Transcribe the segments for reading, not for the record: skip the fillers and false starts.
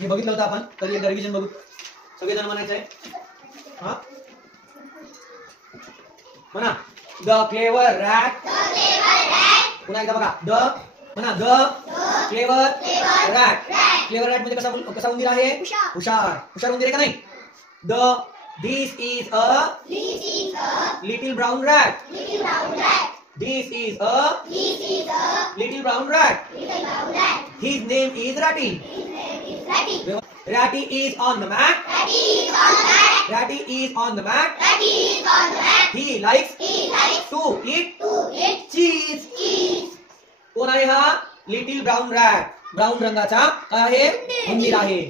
हे बघितलं होतं आपण, तरी एकदा रिव्हिजन बघू. सगळेजण म्हणायचंय. हा म्हणा, द क्लेवर रॅट. पुन्हा एकदा बघा, द म्हणा, the clever rat. Clever rat म्हणजे कसा उंदीर आहे? हुशार उंदीर आहे का नाही? This is a little brown rat. This is a little brown rat. His name is Ratty. Ratty is on the mat. Ratty is on the mat. He likes to eat cheese. कोण आहे हा? Little brown rat. Brown रंगाचा काय आहे? उंदीर आहे.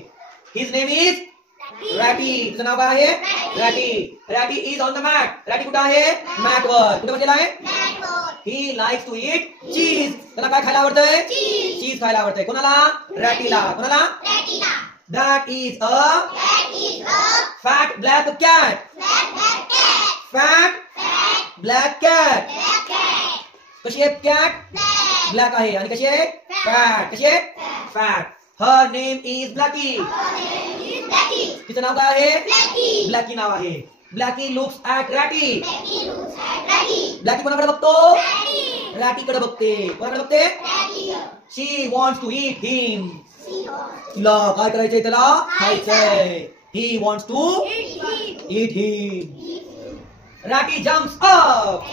His name is Ratty. तुझं नाव काय आहे? Ratty. Ratty is on the mat. Ratty कुठं आहे? मॅट वर. कुठे बसलेला आहे? He likes to eat cheese. त्याला काय खायला आवडतंय? चीज खायला आवडतंय. कोणाला? रॅटीला. कोणाला? That is a fat black cat. Fat black cat. कशी आहे कॅट? ब्लॅक आहे. आणि कशी आहे? फॅट. कशी आहे? Fat. Her name is Blacky. तिचं नाव काय आहे? ब्लॅकी नाव आहे. Blacky looks at Ratty. Blacky कोणाकडे बघतो? रॅटीकडे बघते. कोणाकडे बघते? She wants to eat him. तिला काय करायचंय? त्याला खायचंय. He wants to eat him. Ratty jumps up.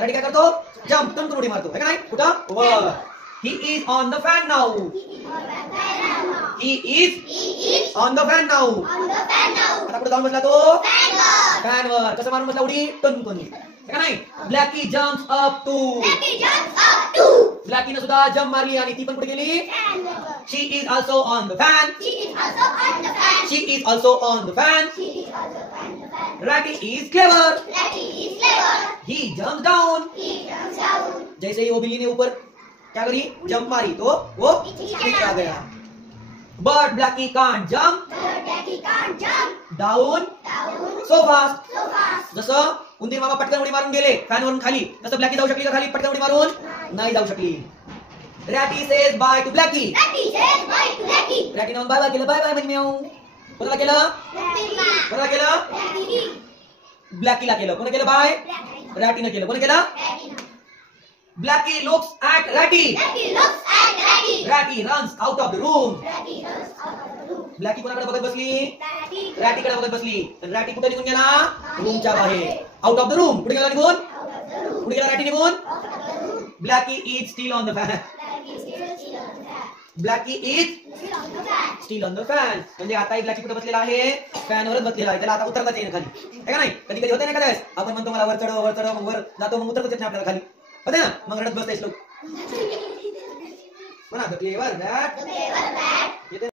Ratty काय करतो? जम्प, तंतुन उडी मारतो. है का नाही? कुठं? वर. He is on the fan now. He is on the fan now. आता कुठे जाऊन बसला तो? फॅन वर. कसं मारून बसला उडी? तंतुन. है का नाही? Blacky jumps up too. ब्लॅकीने सुद्धा जम्प मारली आणि ती पण कुठे गेली? She is also on the fan. She is also on the fan. Ratty is clever. He jumps down. जैसे ही वो बिल्ली ने ऊपर क्या करी? जंप मारी तो वो नीचे आ गया. But Blackie can't jump down so fast. जसं उंदीर मामा पटकन उडी मारून गेले फॅन वरून खाली, तसं ब्लॅकी जाऊ शकली का खाली पटकन उडी मारून? नाही जाऊ शकली. Ratty says bye to Blacky. रॅटीने बाय बाय केलं. बाय बाय म्हणजे म्याऊ. कोणाला केलं? कोणाला केलं? ब्लॅकीला केलं. कोण केलं बाय? रॅटीने केलं. कोण केलं? Blackie looks at Ratty. Ratty runs out of the room. Blackie कोणाकडे बघत बसली? रॅटीकडे बघत बसली. रॅटी कुठे निघून गेला? रूमच्या बाहेर. Out of the room. कुठे गेला निघून? कुठे गेला रॅटी निघून? Blackie is still on the fan. Blackie is still on the fan. म्हणजे आता ब्लॅकी कुठे बसलेला आहे? फॅनवरच बसलेला आहे. त्याला आता उतरताच येईल खाली. है का नाही? कधी कधी होते नाही का? आपण म्हणतो मला वर चढ मग वर जातो, मग उतरतच नाही आपल्याला खाली. होते ना? मग रडत बसतायस लोक. म्हणा, द क्लेवर रॅट